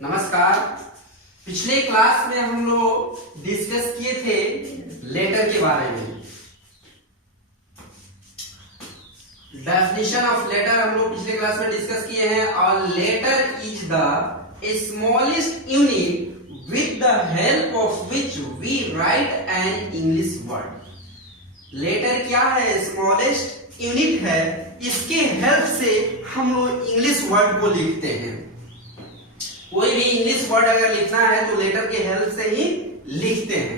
नमस्कार। पिछले क्लास में हम लोग डिस्कस किए थे लेटर के बारे में। डेफिनेशन ऑफ लेटर हम लोग पिछले क्लास में डिस्कस किए हैं। और letter is the smallest unit with the help of which we write an English word. Letter क्या है? स्मॉलेस्ट यूनिट है, इसके हेल्प से हम लोग इंग्लिश वर्ड को लिखते हैं। कोई भी इंग्लिश वर्ड अगर लिखना है तो लेटर के हेल्प से ही लिखते हैं।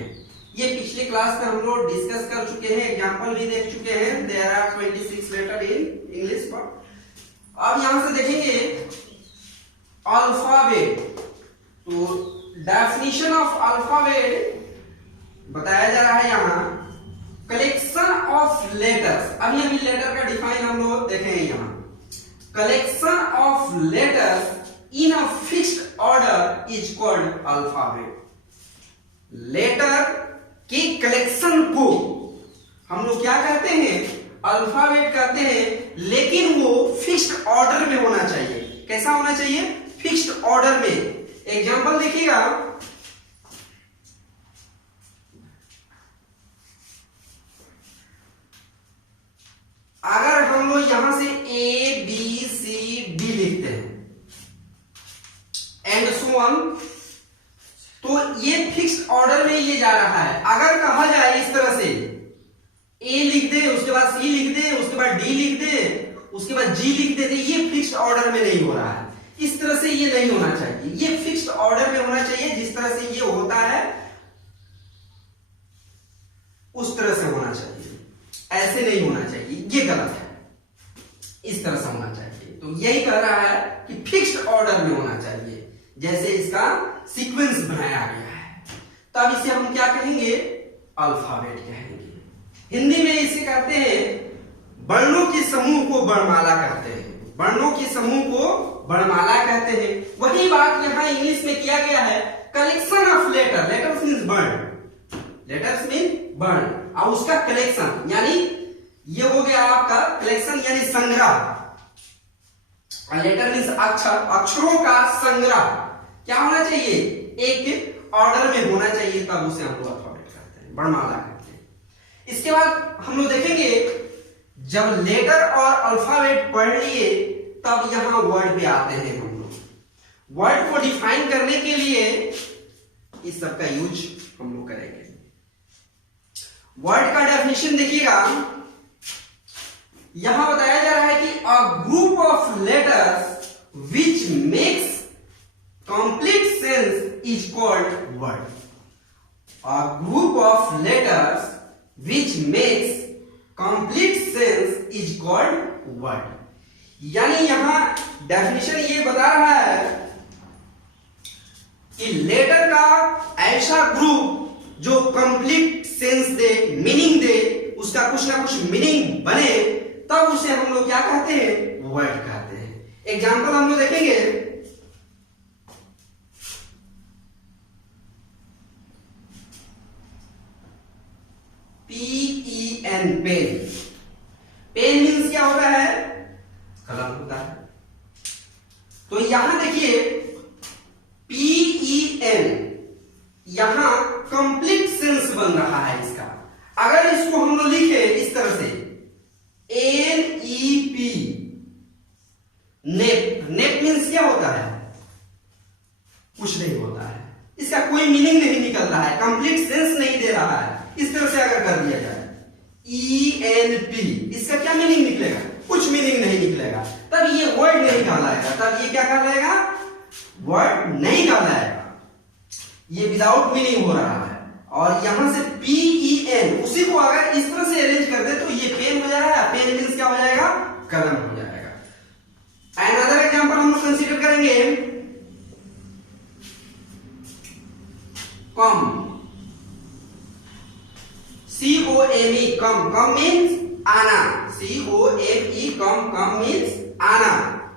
ये पिछले क्लास में हम लोग डिस्कस कर चुके हैं, एग्जांपल भी देख चुके हैं। There are 26 letter in English word. अब यहां से देखेंगे अल्फाबेट। तो डेफिनेशन ऑफ अल्फाबेट बताया जा रहा है यहां, कलेक्शन ऑफ लेटर्स। अभी हम लेटर का डिफाइन हम लोग देखेंगे यहां। Collection of letters in a fixed order is called alphabet. Letter के कलेक्शन को हम लोग क्या कहते हैं? अल्फाबेट कहते हैं, लेकिन वो फिक्स्ड ऑर्डर में होना चाहिए। कैसा होना चाहिए? फिक्स्ड ऑर्डर में। एग्जांपल देखिएगा, अगर हम लोग यहां से ए बी सी डी लिखते हैं एंड सो ऑन, तो ये फिक्स्ड ऑर्डर में ये जा रहा है। अगर कहा जाए इस तरह से ए लिख दे, उसके बाद सी लिख दे, उसके बाद डी लिख दे, उसके बाद जी लिख दे, ये फिक्स्ड ऑर्डर में नहीं हो रहा है। इस तरह से ये नहीं होना चाहिए। ये फिक्स्ड ऑर्डर में होना चाहिए। जिस तरह से ये होता है उस तरह से होना चाहिए, ऐसे नहीं होना चाहिए। ये गलत है, इस तरह से होना चाहिए। तो यही कह रहा है कि फिक्स्ड ऑर्डर में होना चाहिए, जैसे इसका सीक्वेंस बनाया गया है। तब इसे हम क्या कहेंगे? अल्फाबेट कहेंगे। हिंदी में इसे कहते हैं वर्णों के समूह को वर्णमाला कहते हैं। वर्णों के समूह को वर्णमाला कहते हैं। वही बात यहां इंग्लिश में किया गया है। Collection of letter, letters means वर्ण, लेटर्स मीन वर्ण, और उसका कलेक्शन यानी ये हो गया आपका कलेक्शन यानी संग्रह। लेटर मींस अक्षर, अक्षरों का संग्रह क्या होना चाहिए? एक ऑर्डर में होना चाहिए, तब उसे हम लोग अल्फाबेट कहते हैं, वर्णमाला कहते हैं। इसके बाद हम लोग देखेंगे, जब लेटर और अल्फाबेट पढ़ लिए तब यहां वर्ड पे आते हैं हम लोग। वर्ड को डिफाइन करने के लिए इस सब का यूज हम लोग करेंगे। वर्ड का डेफिनेशन देखिएगा, यहां बताया जा रहा है कि अ group of letters which makes complete sense is called word. A group of letters which makes complete sense is called word. यानी यहां डेफिनेशन ये बता रहा है कि लेटर का ऐसा ग्रुप जो कंप्लीट सेंस दे, मीनिंग दे, उसका कुछ ना कुछ मीनिंग बने, तब उसे हम लोग क्या कहते हैं? वर्ड कहते हैं। एग्जांपल हम लोग देखेंगे, PEN, पेन। पेन मीन्स क्या होता है? कलम होता है। तो यहां देखिए PEN, यहां कंप्लीट सेंस बन रहा है इसका। अगर इसको हम लोग लिखे इस तरह से NEP, नेप, नेप मीन्स क्या होता है? कुछ नहीं होता है, इसका कोई मीनिंग नहीं निकल रहा है, कंप्लीट सेंस नहीं दे रहा है। इस तरह से अगर कर दिया जाए ENP, इसका क्या मीनिंग निकलेगा? कुछ मीनिंग नहीं निकलेगा। तब ये वर्ड नहीं कहलाएगा। तब ये क्या कहलाएगा? वर्ड नहीं कहलाएगा। ये विदाउट मीनिंग हो रहा है। और यहां से PEN, उसी को अगर इस तरह से अरेंज कर दे तो ये पेन हो जाएगा। पेन मीन्स क्या हो जाएगा? कलम हो जाएगा। अनदर एग्जांपल हम लोग कंसीडर करेंगे, कम, COME, कम, कम मीन्स आना। COME, कम, कम मीन्स आना।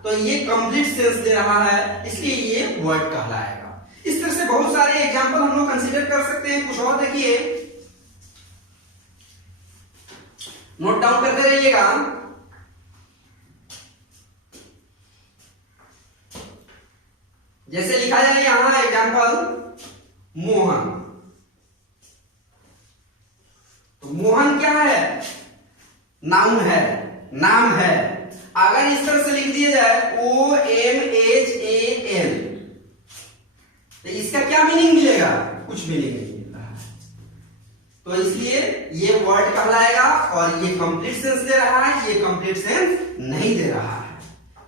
तो ये कंप्लीट सेंस दे रहा है, इसलिए ये वर्ड कहलाएगा। इस तरह से बहुत सारे एग्जांपल हम लोग कंसीडर कर सकते हैं। कुछ और देखिए, नोट डाउन करते रहिएगा। जैसे लिखा जाए यहां एग्जाम्पल मोहन, तो मोहन क्या है, नाउन है, नाम है। अगर इस तरह से लिख दिया जाए OMHAN, तो इसका क्या मीनिंग मिलेगा, कुछ मीनिंग नहीं मिल रहा है। तो इसलिए ये वर्ड कहलाएगा, और ये कंप्लीट सेंस दे रहा है, ये कंप्लीट सेंस नहीं दे रहा है।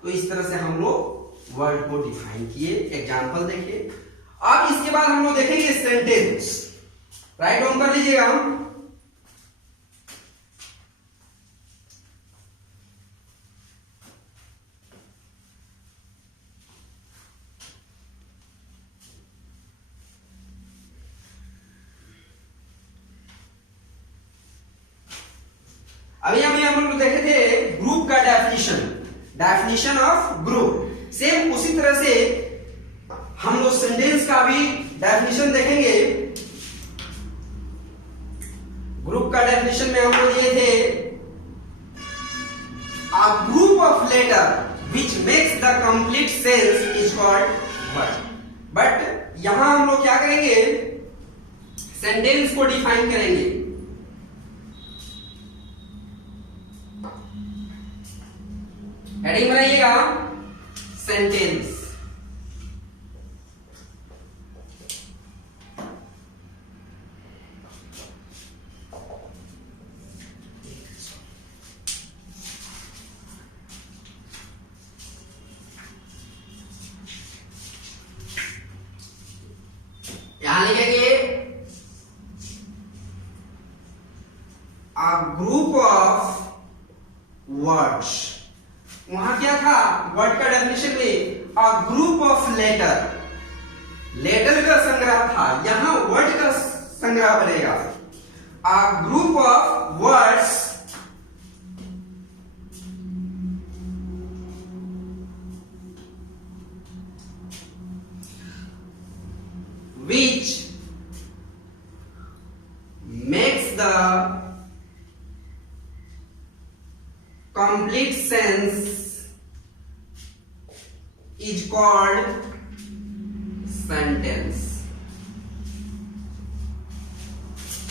तो इस तरह से हम लोग वर्ड को डिफाइन किए, एग्जाम्पल देखिए। अब इसके बाद हम लोग देखेंगे सेंटेंस। राइट डाउन कर लीजिएगा। अभी हम लोग देखे थे ग्रुप का definition, definition of group. Same उसी तरह से हम लोग सेंटेंस का भी डेफिनेशन देखेंगे। ग्रुप का डेफिनेशन में हम लोग ये थे, a group of letter which makes the complete sense is called word. But यहां हम लोग क्या करेंगे, सेंटेंस को डिफाइन करेंगे। हेडिंग बनाइएगा सेंटेंस। यहां लिखेंगे अ ग्रुप ऑफ वर्ड्स। वहां क्या था, वर्ड का डेफिनेशन में a group of letter, letter का संग्रह था, यहां वर्ड का संग्रह बनेगा। A group of words which makes the complete sense is called sentence।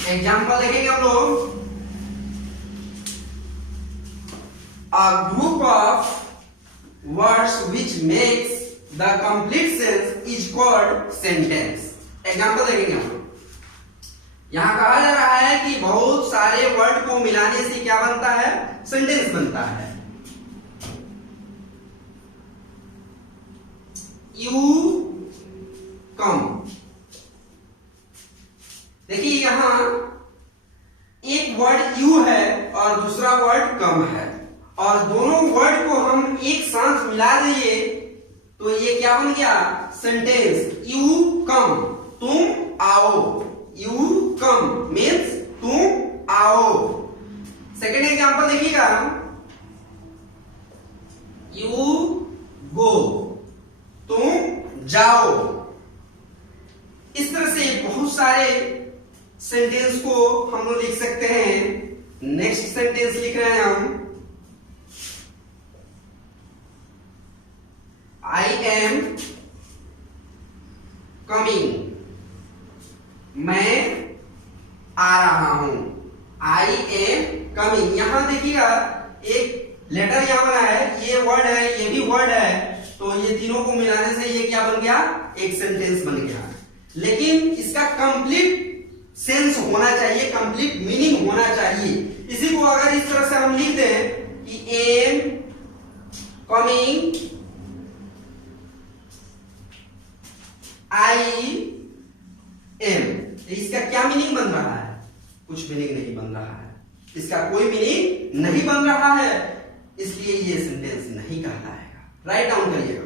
Example देखेंगे हम लोग। A group of words which makes the complete sense is called sentence। Example देखेंगे हम लोग। यहां कहा जा रहा है कि बहुत सारे वर्ड को मिलाने से क्या बनता है, सेंटेंस बनता है। यू कम, देखिए यहां एक वर्ड यू है और दूसरा वर्ड कम है, और दोनों वर्ड को हम एक साथ मिला दिए तो ये क्या बन गया, सेंटेंस। यू कम, तुम आओ। यू कम मीन्स तुम आओ। सेकेंड एग्जांपल देखिएगा, यू गो, तुम जाओ। इस तरह से बहुत सारे सेंटेंस को हम लोग लिख सकते हैं। नेक्स्ट सेंटेंस लिख रहे हैं हम, आई एम कमिंग, मैं आ रहा हूं। आई एम कमिंग, यहां देखिएगा एक लेटर यहां बना है, ये वर्ड है, ये भी वर्ड है, तो ये तीनों को मिलाने से ये क्या बन गया, एक सेंटेंस बन गया। लेकिन इसका कंप्लीट सेंस होना चाहिए, कंप्लीट मीनिंग होना चाहिए। इसी को अगर इस तरह से हम लिख दें कि एम कमिंग, आई एम, इसका क्या मीनिंग बन रहा है, कुछ मीनिंग नहीं बन रहा है, इसका कोई मीनिंग नहीं बन रहा है, इसलिए ये सेंटेंस नहीं कहलाएगा। राइट डाउन करिएगा।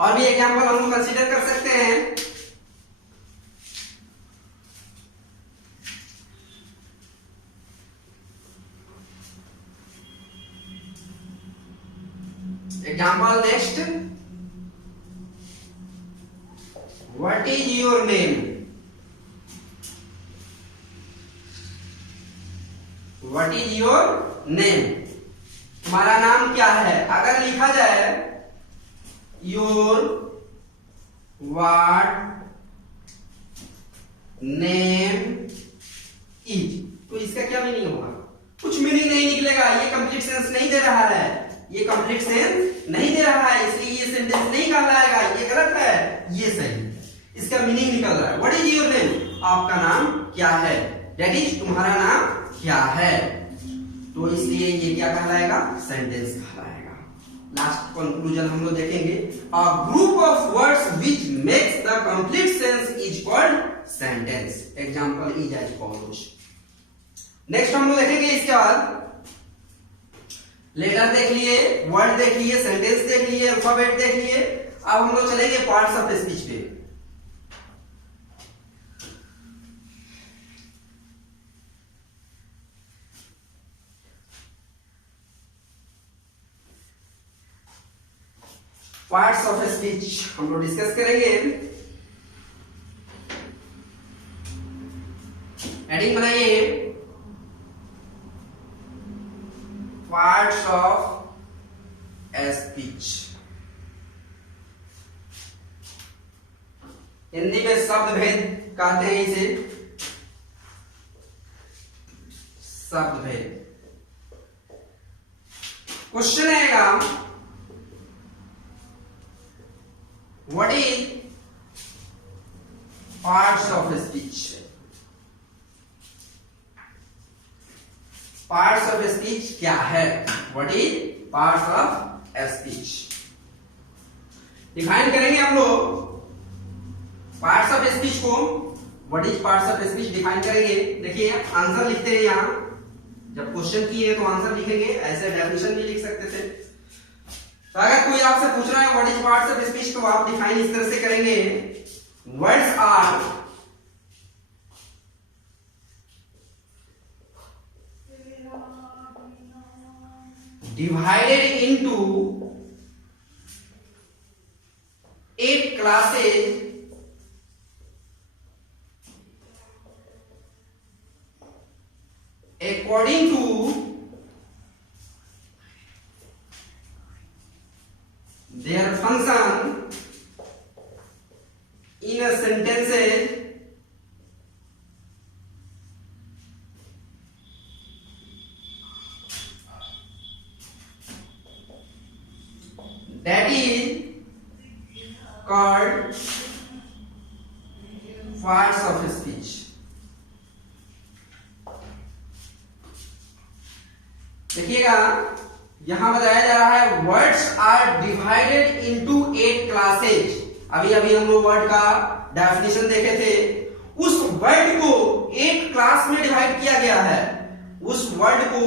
और भी एग्जांपल हम लोग कंसीडर कर सकते हैं। Example next, what is your name? What is your name? तुम्हारा नाम क्या है? अगर लिखा जाए योर व्हाट नेम इज, तो इसका क्या मीनिंग होगा? कुछ मीनिंग नहीं निकलेगा। ये कंप्लीट सेंस नहीं दे रहा है, ये कंप्लीट सेंस नहीं दे रहा है, इसलिए ये सेंटेंस नहीं कहलाएगा। ये गलत है, ये सही है। इसका मीनिंग निकल रहा है। What is your name? आपका नाम क्या है? दैट इज तुम्हारा नाम क्या है? तो इसलिए ये क्या कहलाएगा? सेंटेंस कहलाएगा। लास्ट कंक्लूजन हम लोग देखेंगे, a group of words which makes the complete sense is called sentence. Example is as follows. Next हम लोग देखेंगे इसके बाद, लेटर देख लिए, वर्ड देख लिए, सेंटेंस देख लिए, अल्फाबेट देख लिए। अब हम लोग चलेंगे पार्ट्स ऑफ स्पीच पे। पार्ट्स ऑफ स्पीच हम लोग डिस्कस करेंगे। हेडिंग बनाइए, पार्ट्स ऑफ स्पीच। हिंदी में शब्द भेद कहते हैं इसे, शब्द भेद। क्वेश्चन आएगा, what is parts of speech? Parts of speech क्या है? What is parts of speech? Define करेंगे हम लोग पार्ट्स ऑफ स्पीच को। What is parts of speech define करेंगे। देखिए आंसर लिखते हैं यहां, जब क्वेश्चन किए तो आंसर लिखेंगे, ऐसे डेफिनेशन भी लिख सकते थे। तो अगर कोई आपसे पूछ रहा है what is parts of speech, तो आप डिफाइन इस तरह से करेंगे, words are divided into 8 classes according to their function in a sentences that is called parts of speech। देखिएगा यहां बताया जा रहा है words are divided into 8 classes. अभी अभी हम लोग वर्ड का डेफिनेशन देखे थे, उस वर्ड को 8 क्लास में डिवाइड किया गया है। उस वर्ड को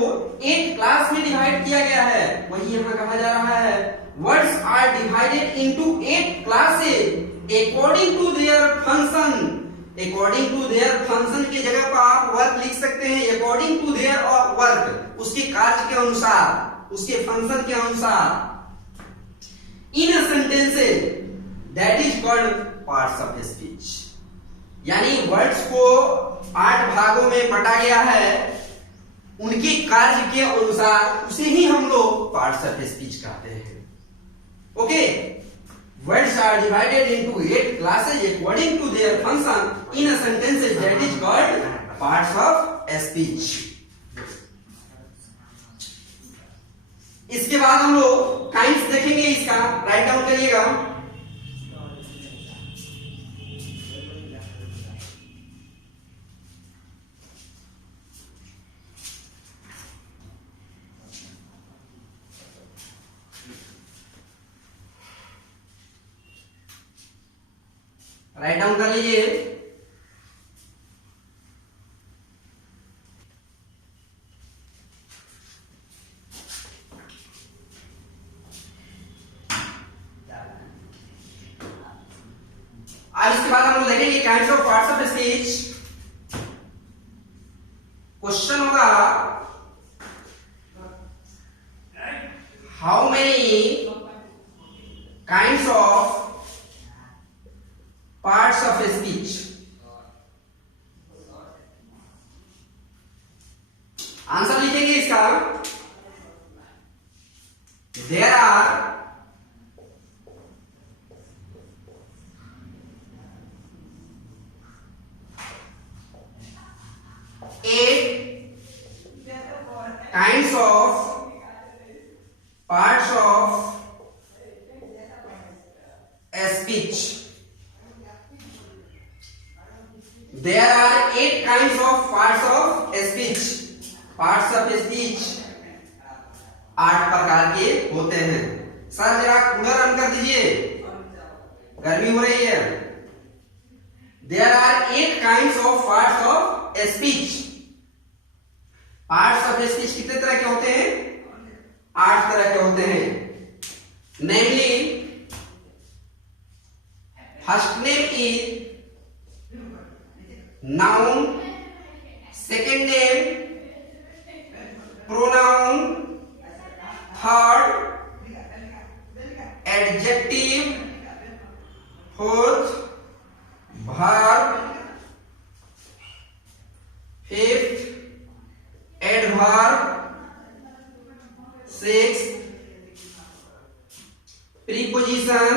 8 क्लास में डिवाइड किया गया है, वही यहां कहा जा रहा है words are divided into 8 classes according to their function. According to their function की जगह पर आप वर्क लिख सकते हैं, अकॉर्डिंग टू देयर और वर्क, उसके कार्य के अनुसार, उसके फंक्शन के अनुसार। In sentences that is called parts of speech. यानी वर्ड्स को 8 भागों में बांटा गया है, उनके कार्य के अनुसार, उसे ही हम लोग पार्ट्स ऑफ स्पीच कहते हैं। Okay, words are divided into 8 classes according to their function in a sentence that is called parts of speech। इसके बाद हम लोग काइंड्स देखेंगे, इसका राइट डाउन करिएगा। राइट डाउन कर लीजिए। अब इसके बाद हम लोग देखेंगे kinds of parts of speech. Question होगा how many kinds of parts of speech. Answer लिखेंगे इसका, there are 8 kinds of parts of a speech. There are 8 kinds of parts of a speech. Parts of speech 8 प्रकार के होते हैं। Sir जरा cooler on कर दीजिए, गर्मी हो रही है। There are 8 kinds of parts of a speech. Parts of speech कितने तरह के होते हैं? 8 तरह के होते हैं। Namely, first name is noun, second name pronoun, third adjective, fourth verb, fifth adverb, sixth preposition,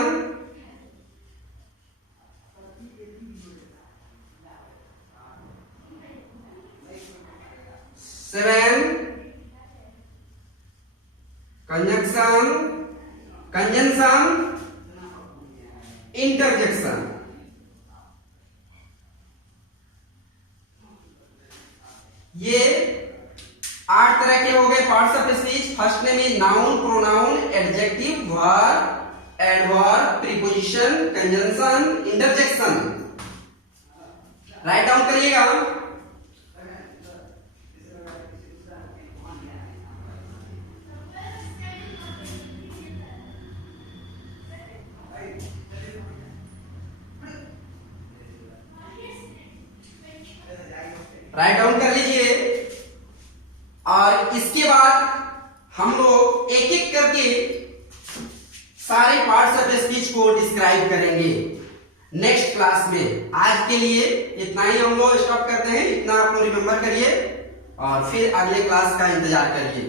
seven conjunction, interjection। ये 8 तरह के हो गए parts of speech. First name is noun, pronoun, adjective, verb, adverb, preposition, conjunction, interjection. Right down करिएगा। Write down कर लीजिए और इसके बाद हम लोग एक एक करके सारे पार्ट्स ऑफ स्पीच को डिस्क्राइब करेंगे नेक्स्ट क्लास में। आज के लिए इतना ही हम लोग स्टॉप करते हैं। इतना आप लोग रिमेंबर करिए और फिर अगले क्लास का इंतजार करिए।